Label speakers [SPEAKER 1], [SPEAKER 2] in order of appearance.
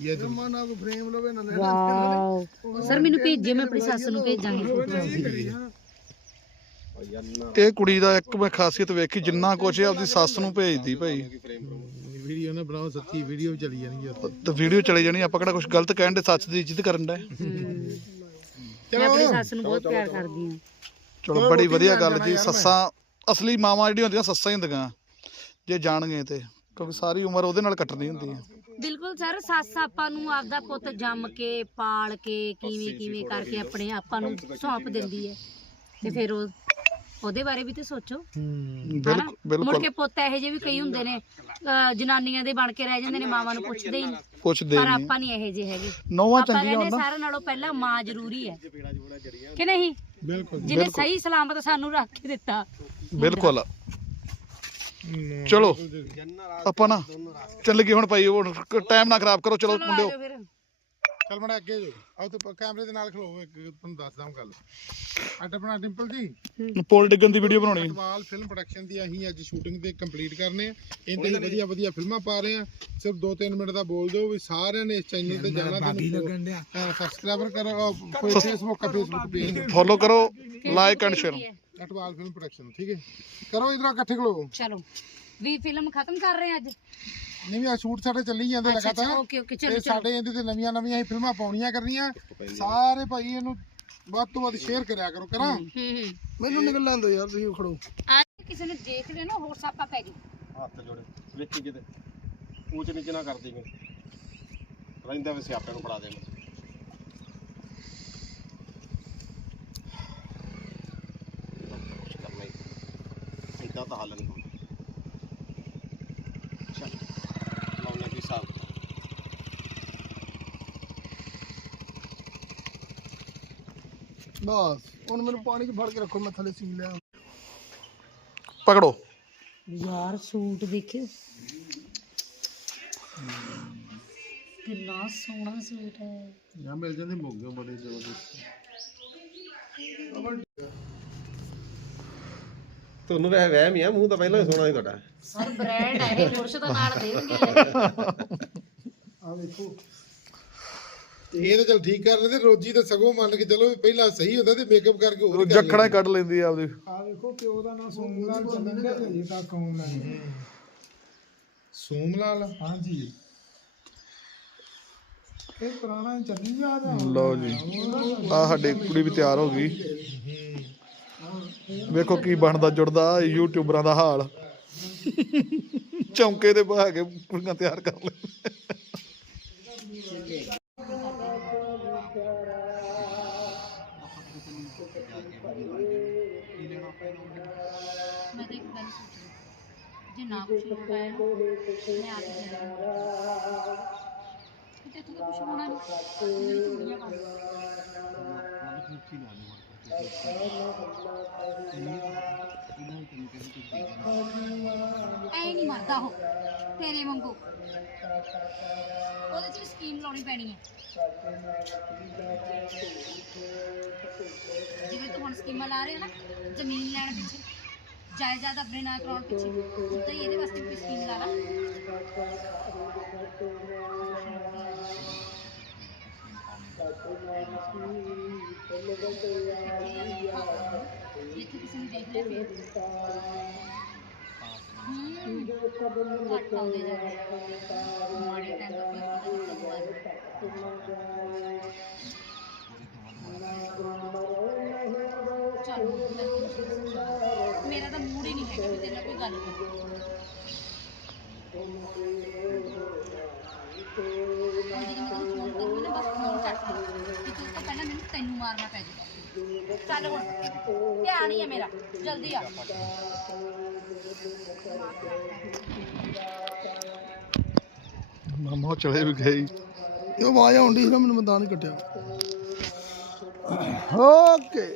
[SPEAKER 1] ਕੀ ਹੈ ਜਮਾ ਨਾ ਫਰੇਮ ਲਵੇ ਨਾ
[SPEAKER 2] ਵਾਓ। ਸਰ ਮੈਨੂੰ ਭੇਜਿਓ ਮੈਂ ਆਪਣੀ ਸੱਸ ਨੂੰ ਭੇਜਾਂਗੀ ਫੋਟੋ
[SPEAKER 3] ਇਹ ਕੁੜੀ ਦਾ ਇੱਕ ਮੈਂ ਖਾਸੀਅਤ ਵੇਖੀ ਜਿੰਨਾ ਕੁਛ ਹੈ ਆਪਦੀ ਸੱਸ ਨੂੰ ਭੇਜਦੀ ਭਾਈ।
[SPEAKER 1] ਵੀਡੀਓ ਨਾ ਬਣਾਓ ਸੱਚੀ ਵੀਡੀਓ ਚੱਲੀ ਜਾਣੀ ਹੈ
[SPEAKER 3] ਤੇ ਵੀਡੀਓ ਚਲੇ ਜਾਣੀ ਆਪਾਂ ਕਿਹੜਾ ਕੁਝ ਗਲਤ ਕਹਿਣ ਦੇ ਸੱਚ ਦੀ ਇੱਜ਼ਤ ਕਰਨ ਦਾ
[SPEAKER 2] ਮੈਂ ਆਪਣੀ ਸੱਸ ਨੂੰ ਬਹੁਤ ਪਿਆਰ ਕਰਦੀ ਹਾਂ।
[SPEAKER 3] ਚਲੋ ਬੜੀ ਵਧੀਆ ਗੱਲ ਜੀ ਸੱਸਾਂ ਅਸਲੀ ਮਾਵਾਂ ਜਿਹੜੀਆਂ ਹੁੰਦੀਆਂ ਸੱਸਾਂ ਹੀ ਹੁੰਦੀਆਂ ਜੇ ਜਾਣਗੇ ਤੇ। ਕਿਉਂਕਿ ਸਾਰੀ ਉਮਰ ਉਹਦੇ ਨਾਲ ਕੱਟਣੀ ਹੁੰਦੀ ਹੈ
[SPEAKER 2] ਬਿਲਕੁਲ ਸਰ ਸੱਸ ਆਪਾਂ ਨੂੰ ਆਪਦਾ ਪੁੱਤ ਜੰਮ ਕੇ ਪਾਲ ਕੇ ਕਿਵੇਂ ਕਿਵੇਂ ਕਰਕੇ ਆਪਣੇ ਆਪਾਂ ਨੂੰ ਸੌਂਪ ਦਿੰਦੀ ਹੈ। ਤੇ ਫਿਰ ਉਹ ਉਹਦੇ ਬਾਰੇ ਵੀ ਤੇ ਸੋਚੋ।
[SPEAKER 3] ਬਿਲਕੁਲ
[SPEAKER 2] ਹਨਾ? ਮੁੜ
[SPEAKER 3] ਬਿਲਕੁਲ।
[SPEAKER 2] ਕੇ ਪੁੱਤ ਇਹੋ ਜਿਹੇ ਵੀ ਕਈ ਹੁੰਦੇ ਨੇ ਅਹ ਜਨਾਨੀਆਂ ਦੇ ਬਣ ਕੇ ਰਹਿ ਜਾਂਦੇ ਨੇ ਮਾਵਾਂ ਨੂੰ ਪੁੱਛਦੇ ਹੀ ਨਹੀਂ।
[SPEAKER 3] ਪੁੱਛਦੇ
[SPEAKER 2] ਪਰ
[SPEAKER 3] ਨਹੀਂ।
[SPEAKER 2] ਆਪਾਂ ਨਹੀਂ ਇਹੋ ਜਿਹੇ ਹੈਗੇ।
[SPEAKER 3] ਨੌਵਾਂ
[SPEAKER 2] ਆਪਾਂ
[SPEAKER 3] ਚੰਗੀਆਂ
[SPEAKER 2] ਕਹਿੰਦੇ
[SPEAKER 3] ਹੁੰਦਾ
[SPEAKER 2] ਸਾਰਿਆਂ ਨਾਲੋਂ ਪਹਿਲਾਂ ਮਾਂ ਜ਼ਰੂਰੀ ਹੈ। ਕਿ ਨਹੀਂ?
[SPEAKER 1] ਬਿਲਕੁਲ।
[SPEAKER 2] ਜਿਹਨੇ ਸਹੀ ਸਲਾਮਤ ਸਾਨੂੰ ਰੱਖ ਕੇ ਦਿੱਤਾ।
[SPEAKER 3] ਬਿਲਕੁਲ। ਚਲੋ ਆਪਾਂ ਨਾ ਚੱਲ ਗਏ ਹੁਣ ਭਾਈ ਟਾਈਮ ਨਾ ਖਰਾਬ ਕਰੋ ਚਲੋ ਮੁੰਡਿਓ।
[SPEAKER 1] ਚੱਲ ਮੜਾ ਅੱਗੇ ਜੋ ਆਓ ਤੇ ਕੈਮਰੇ ਦੇ ਨਾਲ ਖਲੋਵੋ ਇੱਕ ਤੁਹਾਨੂੰ ਦੱਸਦਾ ਹਾਂ ਗੱਲ। ਅੱਡ ਆਪਣਾ ਡਿੰਪਲ ਜੀ।
[SPEAKER 3] ਪੋਲ ਡਿੱਗਣ ਦੀ ਵੀਡੀਓ ਬਣਾਉਣੀ
[SPEAKER 1] ਟਵਾਲ ਫਿਲਮ ਪ੍ਰੋਡਕਸ਼ਨ ਦੀ ਅਸੀਂ ਅੱਜ ਸ਼ੂਟਿੰਗ ਤੇ ਕੰਪਲੀਟ ਕਰਨੇ ਆ। ਇਹਦੇ ਹੀ ਵਧੀਆ ਵਧੀਆ ਫਿਲਮਾਂ ਪਾ ਰਹੇ ਆ। ਸਿਰਫ 2-3 ਮਿੰਟ ਦਾ ਬੋਲ ਦਿਓ ਵੀ ਸਾਰਿਆਂ ਨੇ ਇਸ ਚੈਨਲ ਤੇ ਜਾਣਾ ਤੇ ਸਬਸਕ੍ਰਾਈਬਰ ਕਰੋ ਫੇਸਬੁੱਕ ਫੇਸਬੁੱਕ ਪੇਜ
[SPEAKER 3] ਫੋਲੋ ਕਰੋ like and share
[SPEAKER 1] Atwal film production ਠੀਕ ਹੈ? ਕਰੋ ਇਧਰ ਇਕੱਠੇ ਖਲੋ।
[SPEAKER 2] ਚਲੋ। ਵੀ ਫਿਲਮ ਖਤਮ ਕਰ ਰਹੇ ਹਾਂ ਅੱਜ?
[SPEAKER 1] ਨਹੀਂ ਵੀ ਆ ਸ਼ੂਟ ਸਾਡੇ ਚੱਲੀ ਜਾਂਦੇ
[SPEAKER 2] ਅੱਛਾ ਅੱਛਾ
[SPEAKER 1] ਲਗਾਤਾਰ।
[SPEAKER 2] ਓਕੇ ਓਕੇ
[SPEAKER 1] ਤੇ
[SPEAKER 2] ਚਲੋ।
[SPEAKER 1] ਸਾਡੇ ਇਹਦੇ ਤੇ ਨਵੀਆਂ ਨਵੀਆਂ ਹੀ ਫਿਲਮਾਂ ਪਾਉਣੀਆਂ ਕਰਨੀਆਂ। ਸਾਰੇ ਭਾਈ ਇਹਨੂੰ ਵੱਧ ਤੋਂ ਵੱਧ ਸ਼ੇਅਰ ਕਰਿਆ ਕਰੋ ਕਰਾਂ?
[SPEAKER 2] ਹੂੰ ਹੂੰ
[SPEAKER 1] ਮੈਨੂੰ ਨਿਕਲਣ ਦਿਓ ਯਾਰ ਤੁਸੀਂ ਖੜੋ।
[SPEAKER 2] ਆ ਕਿਸੇ ਨੇ ਦੇਖ ਲਿਆ ਨਾ ਹੋਰ ਸਾਪਾ ਪੈ ਜੂ।
[SPEAKER 4] ਹੱਥ ਜੋੜੇ ਵੇਖੀ ਕਿਤੇ। ਉੱਚ ਨੀਚ ਨਾ ਕਰਦੀ ਮੈਂ ਰਹਿੰਦਾ ਵੀ ਸਿਆਪੇ ਨੂੰ ਫੜਾ ਦੇ ਮੈਂ ਕੁਛ ਕਰਨਾ ਏਦਾਂ ਤਾਂ ਹੱਲ ਨਹੀਂ ਹੋਣਾ ਚੱਲ ਲਾਉਣੇ ਕੀ ਹਿਸਾਬ।
[SPEAKER 1] ਬਸ ਹੁਣ ਮੈਨੂੰ ਪਾਣੀ 'ਚ ਫੜ ਕੇ ਰੱਖੋ ਮੈਂ ਥੱਲੇ ਸੀ ਲਿਆ।
[SPEAKER 3] ਪਕੜੋ।
[SPEAKER 2] ਯਾਰ ਸੂਟ ਦੇਖਿਓ। ਕਿੰਨਾ ਸੋਹਣਾ ਸੂਟ ਹੈ।
[SPEAKER 1] ਯਾ ਮਿਲ ਜਾਂਦੇ ਮੋਗੇ ਬੜੇ ਜ਼ਬਰਦਸਤ
[SPEAKER 4] ਤੁਹਾਨੂੰ ਵਹਿ ਵਹਿਮ ਹੀ ਆ ਮੂੰਹ ਤਾਂ ਪਹਿਲਾਂ ਹੀ ਸੋਹਣਾ ਹੀ ਤੁਹਾਡਾ।
[SPEAKER 2] ਸਰ ਬ੍ਰਾਂਡ ਹੈ ਇਹ ਪੁਰਸ਼ ਦਾ ਨਾਲ ਦੇਣਗੇ।
[SPEAKER 1] ਆ ਵੇਖੋ। ਇਹ ਤਾਂ ਚਲ ਠੀਕ ਕਰ ਲੈਂਦੇ ਰੋਜੀ ਤਾਂ ਸਗੋਂ ਮੰਨ ਕੇ ਚਲੋ ਵੀ ਪਹਿਲਾਂ ਸਹੀ ਹੁੰਦਾ ਤੇ ਮੇਕਅਪ ਕਰਕੇ ਹੋਰ ਹੀ ਕਰ
[SPEAKER 3] ਜੱਖਣਾ ਹੀ ਕੱਢ ਲੈਂਦੀ ਆ ਆਪਦੀ।
[SPEAKER 1] ਆ ਵੇਖੋ ਪਿਓ ਦਾ ਨਾਮ ਸੋਮਲਾਲ ਚੱਲਣ ਦਾ ਅਜੇ ਤੱਕ ਆਨਲਾਈਨ ਸੋਮਲਾਲ? ਹਾਂਜੀ। ਇਹ ਪੁਰਾਣਾ ਹੀ ਚੱਲੀ ਜਾਂਦਾ
[SPEAKER 3] ਲਓ ਜੀ। ਆ ਸਾਡੀ ਕੁੜੀ ਵੀ ਤਿਆਰ ਹੋ ਗਈ। ਵੇਖੋ ਕੀ ਬਣਦਾ, ਜੁੜਦਾ ਯੂਟਿਊਬਰਾਂ ਦਾ ਹਾਲ। ਚੌਂਕੇ ਤੇ ਬਹਾ ਕੇ ਕੁੜੀਆਂ ਤਿਆਰ ਕਰ ਲੈ
[SPEAKER 2] ਜੇ ਨਾ ਕੁਛ ਹੋਣਾ ਹੈ ਮੈਂ ਆਪ ਜਾਣਾ ਕਿਤੇ ਇੱਥੋਂ ਤਾਂ ਹੋਣਾ ਨਹੀਂ ਮੇਰੀ ਚੂੜੀਆਂ ਐ ਨਹੀਂ ਮਰਦਾ ਉਹ। ਤੇਰੇ ਵਾਂਗੂ। ਉਹਦੇ ਚ ਵੀ ਸਕੀਮ ਲਾਉਣੀ ਪੈਣੀ ਹੈ ਜਿਵੇਂ ਤੂੰ ਹੁਣ ਸਕੀਮਾਂ ਲਾ ਰਹੇ ਹੋ ਨਾ, ਜ਼ਮੀਨ ਲੈਣ ਪਿੱਛੇ। ਜਾਇਦਾਦ ਆਪਣੇ ਨਾਂ ਕਰਾਉਣ ਪਿੱਛੇ। ਉਦਾਂ ਹੀ ਇਹਦੇ ਵਾਸਤੇ ਵੀ ਸਕੀਮ ਲਾ ਲਾ। ਘੱਟ ਆਉਂਦੇ ਜਾਂਦੇ ਮਾੜੇ ਟਾਈਮ ਦਾ ਕੋਈ ਪਤਾ ਨਹੀਂ ਕਦੋਂ ਆ ਚੱਲ ਮੈਂ ਤੈਨੂੰ ਸਮਝਾਉਂਦੀ। ਮੇਰਾ ਤਾਂ ਮੂਡ ਹੀ ਨਹੀਂ ਹੈਗਾ ਵੀ ਤੇਰੇ ਨਾਲ ਕੋਈ ਗੱਲ ਕਰਾਂ ਹੁਣ ਜਦੋਂ ਮੈਂ ਤੈਨੂੰ ਫੋਨ ਕਰੂੰਗੀ ਨਾ ਬਸ ਫੋਨ ਚੱਕ ਕਿ ਤੂੰ ਤਾਂ ਪਹਿਲਾਂ ਮੈਨੂੰ ਤੈਨੂੰ ਮਾਰਨਾ ਪੈ ਜਾਊਗਾ ਚੱਲ ਹੁਣ, ਧਿਆਨ ਹੀ ਹੈ ਮੇਰਾ, ਜਲਦੀ ਆ।
[SPEAKER 3] ਮਾਮਾ ਚਲੇ ਵੀ ਗਈ।
[SPEAKER 1] ਇਹ ਆਵਾਜ਼ ਆਉਂਦੀ ਸੀ ਨਾ, ਮੈਨੂੰ ਬੰਦਾ ਨਹੀਂ ਕੱਟਿਆ ਓਕੇ।